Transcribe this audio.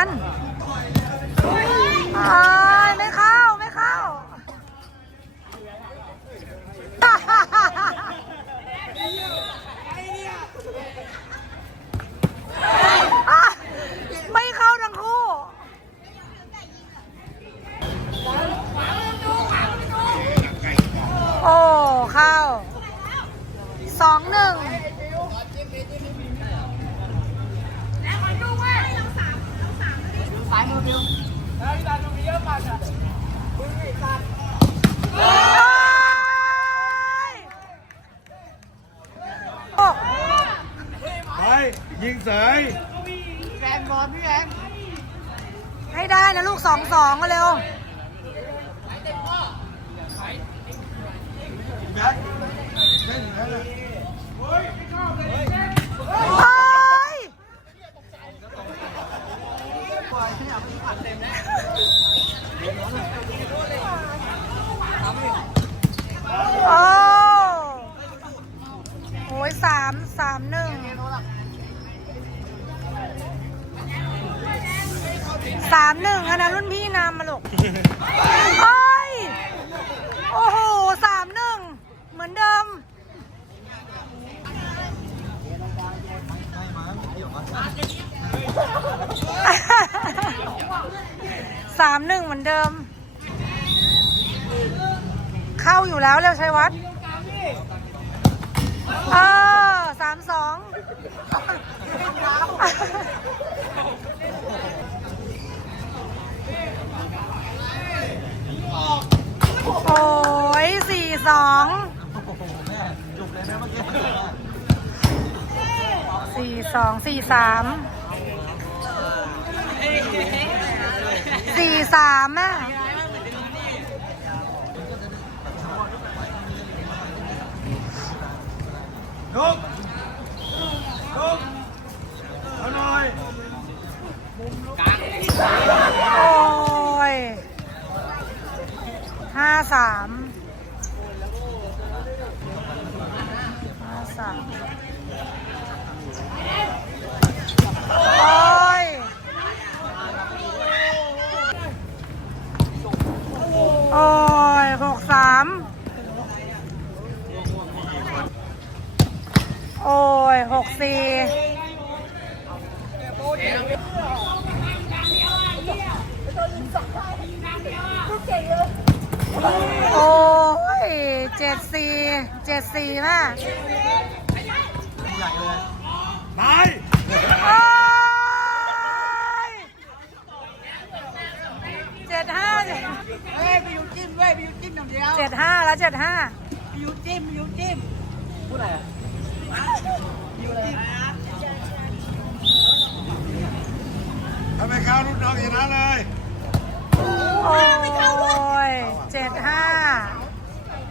ั้นไม่เข้า ไม่เข้า ไม่เข้าทั้งคู่ โอ้ เข้า สองหนึ่ง ไปยิงเสยแรงบอลพี่แรงให้ได้นะลูกสองสองก็เร็วแบ็คเล่นอย่างนั้นน่ะ โอ้ย โอ้โอ้ยสามสามหนึ่งสามหนึ่งอะนะรุ่นพี่นำมาลูกเฮ้ย โอ้โหสามหนึ่งเหมือนเดิม สามหนึ่งเหมือนเดิม เข้าอยู่แล้วเร็วชัยวัฒน์เออสามสองโอ้ยสี่สองสี่สองสี่สาม สี่สามอะลุกลุกเอาหน่อยโอ้ยห้าสามห้าสามโอ้ย โอ้ยหกสาม โอ้ยหกสี่โอ้ยเจ็ดสี่เจ็ดสี่แม่ตายโอ้ยเจ็ดห้าเฮ้ยบิวจิ้มเว้ยบิวจิ้มอย่างเดียวเจ็ดห้าแล้วเจ็ดห้าบิวจิ้มบิวจิ้ม พูดอะไรอะถ้าไม่เข้ารุ่นน้องชนะเลยโอ้ยเจ็ดห้า